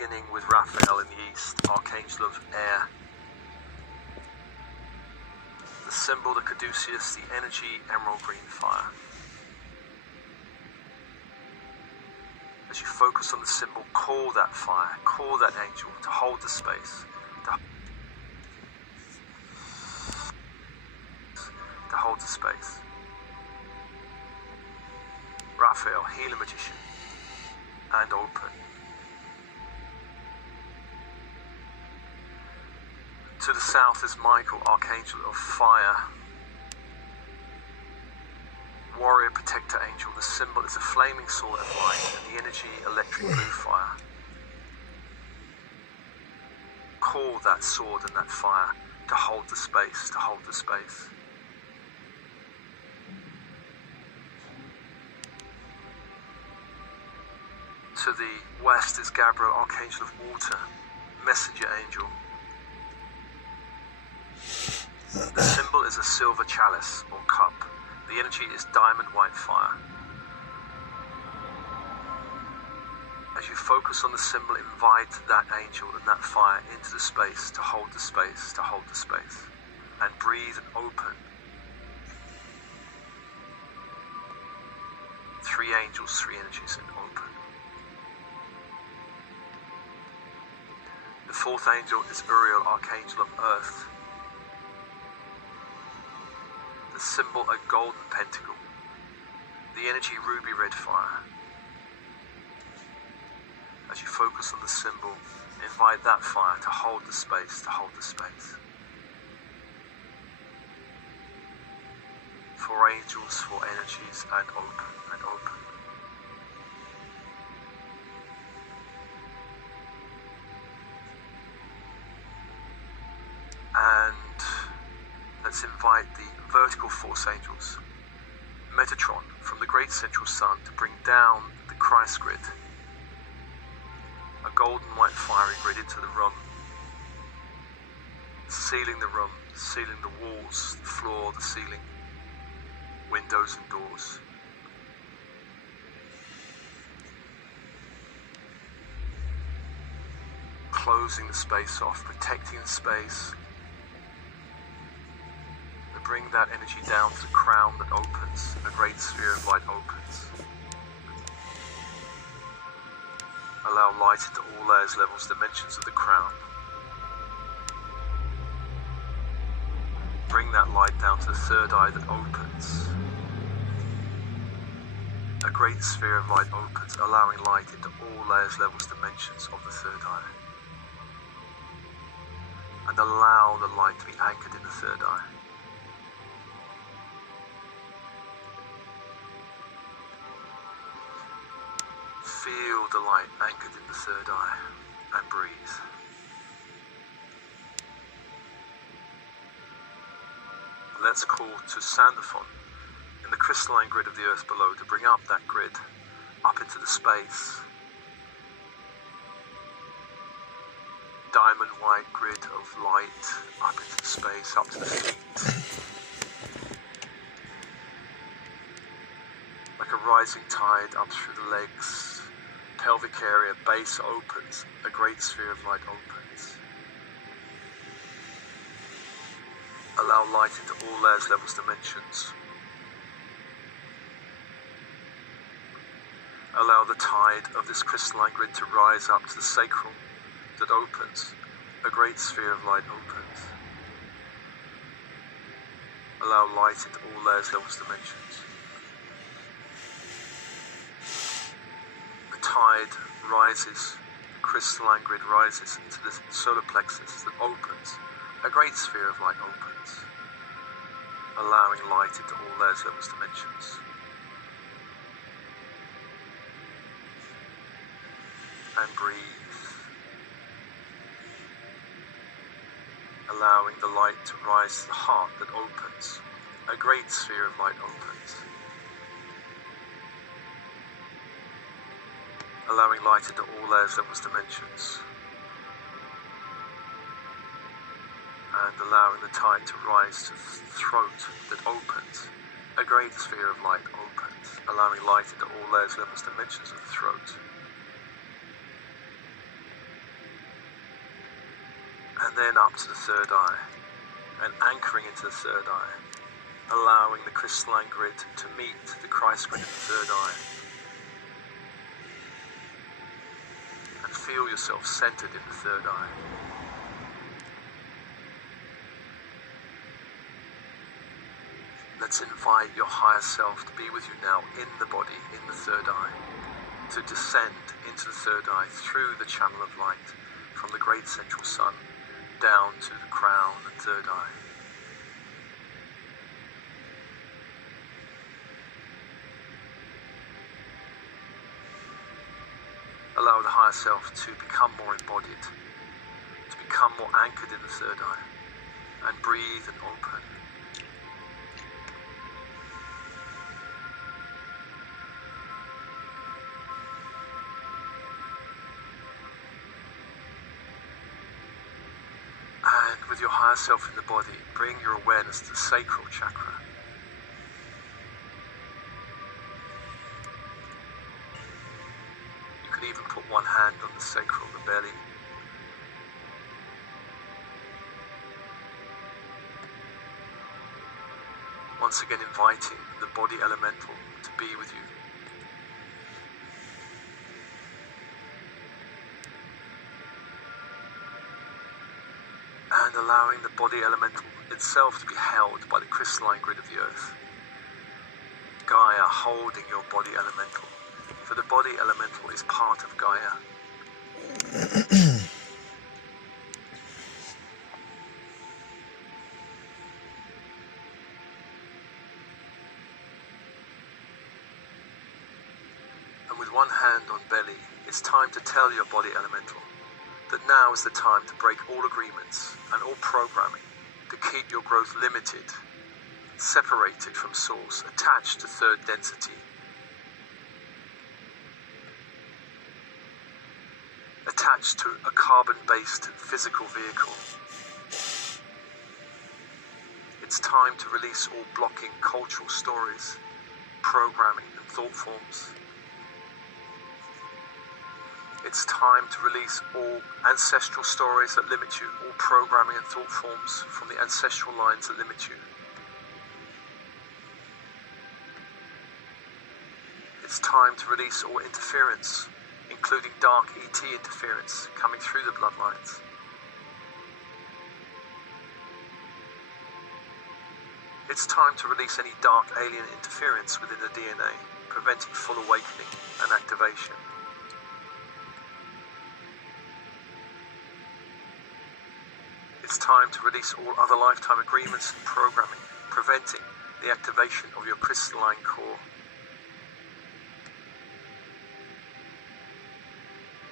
beginning with Raphael in the east, archangel of air. The symbol, the caduceus, the energy, emerald green fire. As you focus on the symbol, call that fire, call that angel to hold the space, to hold the space. Raphael, healer magician, and open. To the south is Michael, archangel of fire. Warrior protector angel, the symbol is a flaming sword of light and the energy electric blue fire. Call that sword and that fire to hold the space, to hold the space. To the west is Gabriel, archangel of water, messenger angel. The symbol is a silver chalice or cup. The energy is diamond white fire. As you focus on the symbol, invite that angel and that fire into the space, to hold the space, to hold the space. And breathe and open. 3 angels, 3 energies, and open. The 4th angel is Uriel, archangel of earth. The symbol, a golden pentacle. The energy, ruby red fire. As you focus on the symbol, invite that fire to hold the space, to hold the space. 4 angels, 4 energies, and open, and open. And let's invite the vertical force angels, Metatron, from the great central sun, to bring down the Christ grid, a golden white fiery grid into the room, sealing the room, sealing the walls, the floor, the ceiling, windows and doors. Closing the space off, protecting the space. Bring that energy down to the crown that opens, a great sphere of light opens. Allow light into all layers, levels, dimensions of the crown. Bring that light down to the 3rd eye that opens. A great sphere of light opens, allowing light into all layers, levels, dimensions of the 3rd eye. And allow the light to be anchored in the 3rd eye. Feel the light anchored in the 3rd eye and breathe. Let's call to Sandalphon in the crystalline grid of the earth below to bring up that grid, up into the space. Diamond white grid of light up into the space, up to the feet. Like a rising tide up through the legs. Pelvic area, base opens, a great sphere of light opens. Allow light into all layers, levels, dimensions. Allow the tide of this crystalline grid to rise up to the sacral that opens, a great sphere of light opens. Allow light into all layers, levels, dimensions. Tide rises, the crystalline grid rises into the solar plexus that opens, a great sphere of light opens, allowing light into all layers, levels, dimensions. And breathe, allowing the light to rise to the heart that opens, a great sphere of light opens. Allowing light into all layers, levels, dimensions. And allowing the tide to rise to the throat that opens, a great sphere of light opens, allowing light into all layers, levels, dimensions of the throat. then up to the third eye, and anchoring into the third eye, allowing the crystalline grid to meet the Christ grid in the third eye. And feel yourself centered in the third eye. Let's invite your higher self to be with you now in the body, in the third eye, to descend into the third eye through the channel of light from the great central sun down to the crown and third eye. Allow the higher self to become more embodied, to become more anchored in the third eye, and breathe and open. And with your higher self in the body, bring your awareness to the sacral chakra. You can even put one hand on the sacral, the belly. Once again inviting the body elemental to be with you. And allowing the body elemental itself to be held by the crystalline grid of the earth. Gaia holding your body elemental, for the body elemental is part of Gaia. And with one hand on belly, it's time to tell your body elemental that now is the time to break all agreements and all programming to keep your growth limited, separated from source, attached to third density, attached to a carbon-based physical vehicle. It's time to release all blocking cultural stories, programming and thought forms. It's time to release all ancestral stories that limit you, all programming and thought forms from the ancestral lines that limit you. It's time to release all interference, including dark ET interference coming through the bloodlines. It's time to release any dark alien interference within the DNA, preventing full awakening and activation. It's time to release all other lifetime agreements and programming, preventing the activation of your crystalline core.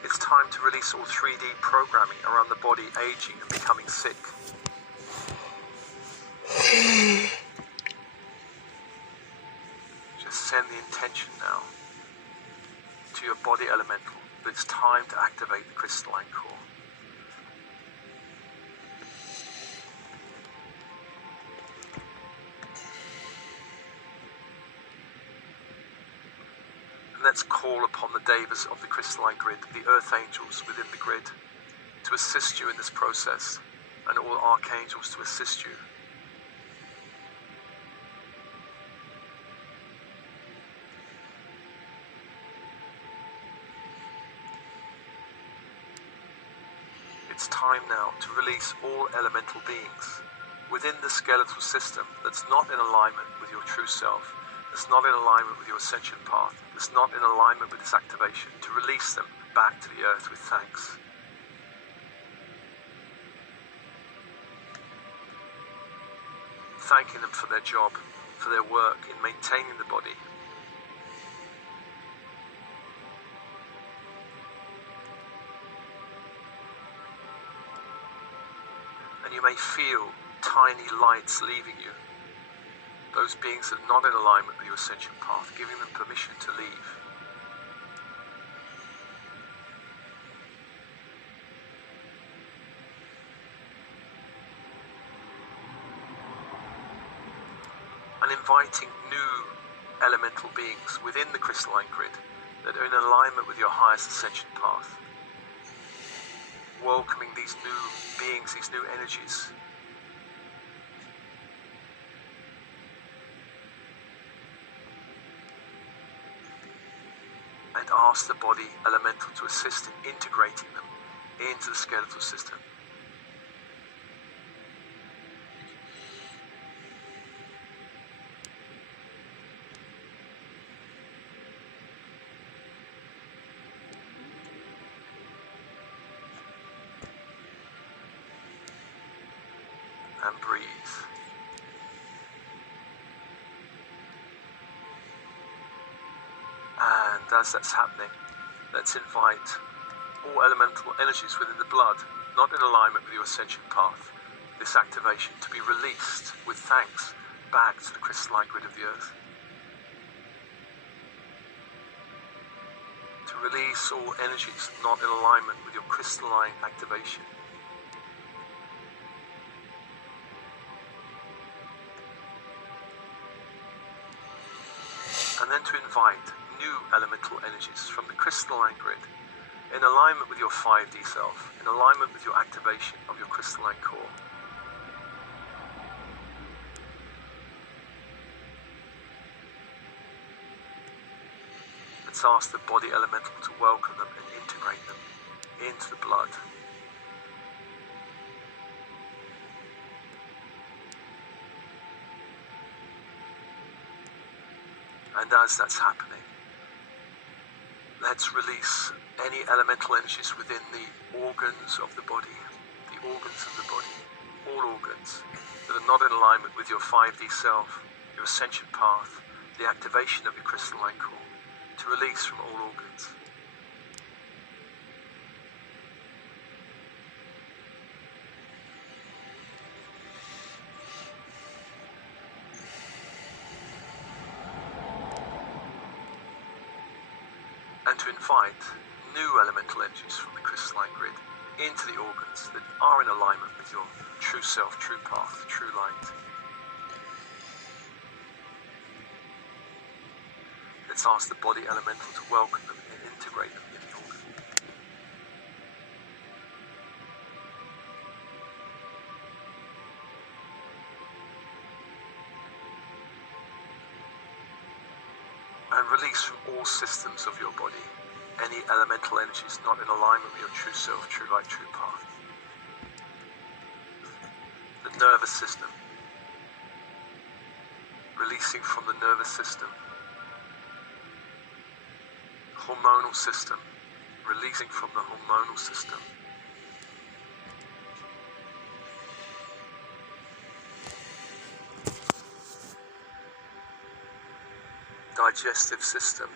It's time to release all 3D programming around the body aging and becoming sick. Just send the intention now to your body elemental that it's time to activate the crystalline core. Let's call upon the Jdhvs of the crystalline grid, the earth angels within the grid, to assist you in this process, and all archangels to assist you. It's time now to release all elemental beings within the skeletal system that's not in alignment with your true self, that's not in alignment with your ascension path, that's not in alignment with this activation, to release them back to the earth with thanks. Thanking them for their job, for their work in maintaining the body. And you may feel tiny lights leaving you. Those beings that are not in alignment with your ascension path, giving them permission to leave. And inviting new elemental beings within the crystalline grid that are in alignment with your highest ascension path. welcoming these new beings, these new energies. And ask the body elemental to assist in integrating them into the skeletal system. And breathe. And as that's happening, let's invite all elemental energies within the blood, not in alignment with your ascension path, this activation to be released with thanks back to the crystalline grid of the earth. To release all energies not in alignment with your crystalline activation. And then to invite new elemental energies from the crystalline grid in alignment with your 5D self, in alignment with your activation of your crystalline core. Let's ask the body elemental to welcome them and integrate them into the blood. And as that's happening, let's release any elemental energies within the organs of the body, all organs that are not in alignment with your 5D self, your ascension path, the activation of your crystalline core, to release from all organs. And to invite new elemental energies from the crystalline grid into the organs that are in alignment with your true self, true path, true light. Let's ask the body elemental to welcome them and integrate them in the organ. And release from all systems of your body any elemental energies not in alignment with your true self, true light, true path. The nervous system. Releasing from the nervous system. Hormonal system. Releasing from the hormonal system. Digestive system,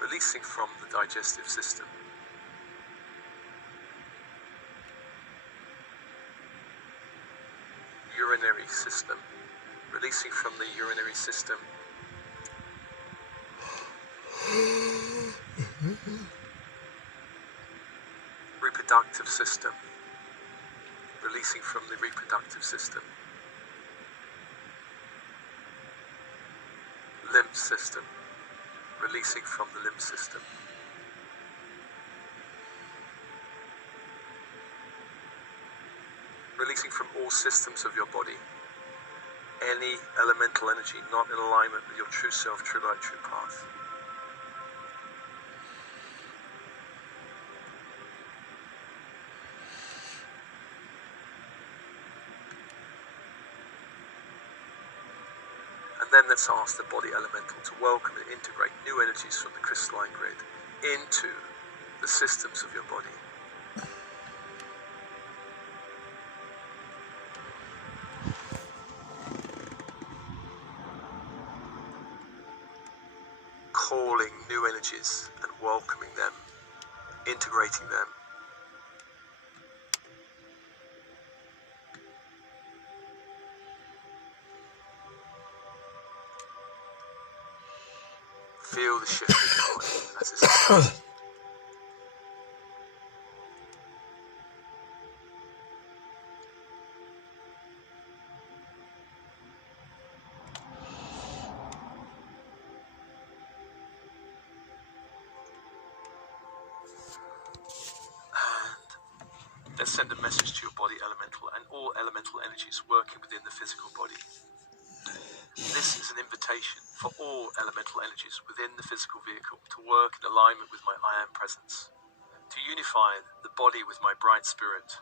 releasing from the digestive system. Urinary system, releasing from the urinary system. Reproductive system, releasing from the reproductive system. Lymph system, releasing from the lymph system. Releasing from all systems of your body any elemental energy not in alignment with your true self, true light, true path. And then let's ask the body elemental to welcome and integrate new energies from the crystalline grid into the systems of your body. Calling new energies and welcoming them, integrating them. Feel the shift in your body as this happens. send a message to your body elemental and all elemental energies working within the physical body. This is an invitation for all elemental energies within the physical vehicle to work in alignment with my I Am presence, to unify the body with my bright spirit,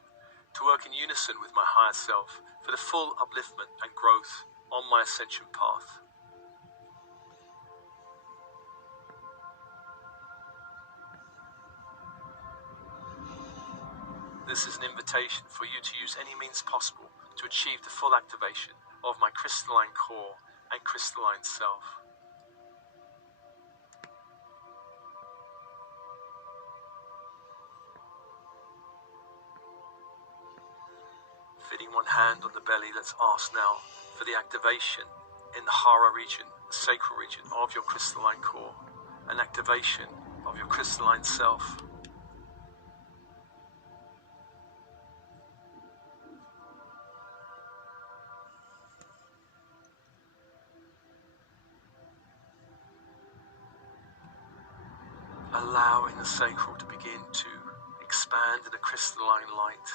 to work in unison with my higher self for the full upliftment and growth on my ascension path. This is an invitation for you to use any means possible to achieve the full activation of my crystalline core and crystalline self. Fitting one hand on the belly, let's ask now for the activation in the Hara region, the sacral region of your crystalline core, an activation of your crystalline self. Allowing the sacral to begin to expand in a crystalline light.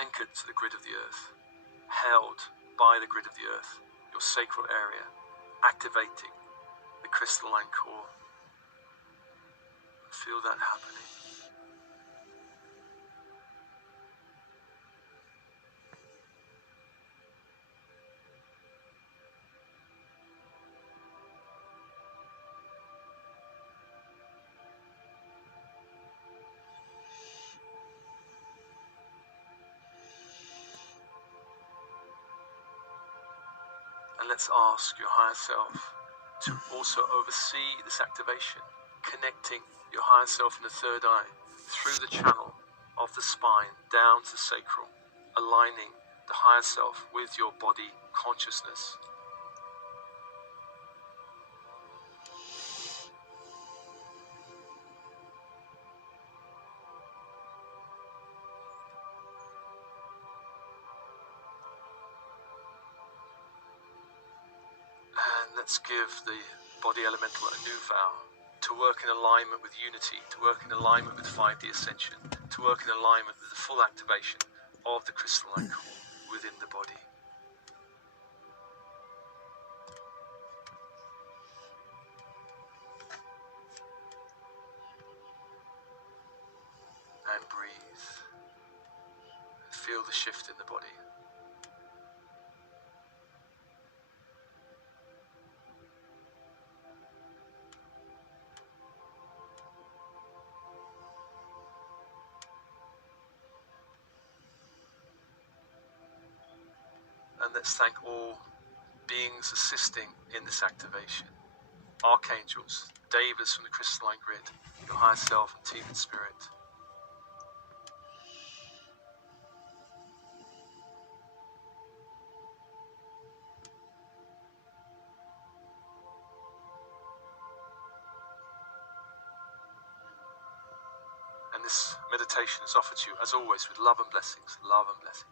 Anchored to the grid of the earth, held by the grid of the earth, your sacral area, activating the crystalline core. Feel that happening. And let's ask your higher self to also oversee this activation, connecting your higher self in the third eye through the channel of the spine down to sacral, aligning the higher self with your body consciousness. And let's give the body elemental a new vow to work in alignment with unity, to work in alignment with 5D ascension, to work in alignment with the full activation of the crystalline core within the body. And breathe. Feel the shift in the body. And let's thank all beings assisting in this activation. Archangels, Jdhvs from the crystalline grid, your higher self and team in spirit. And this meditation is offered to you, as always, with love and blessings. Love and blessings.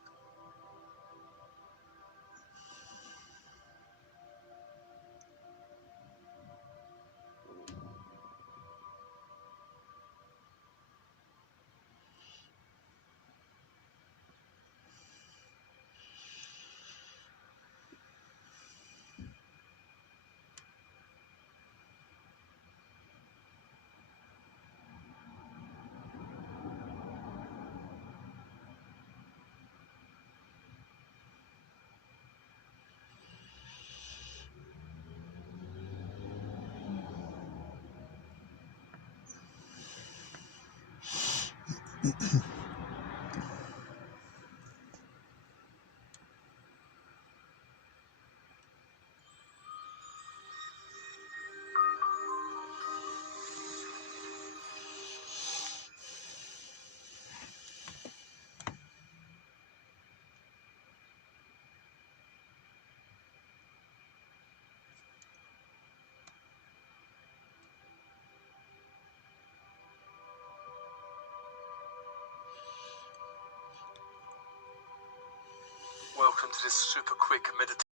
welcome to this super quick meditation.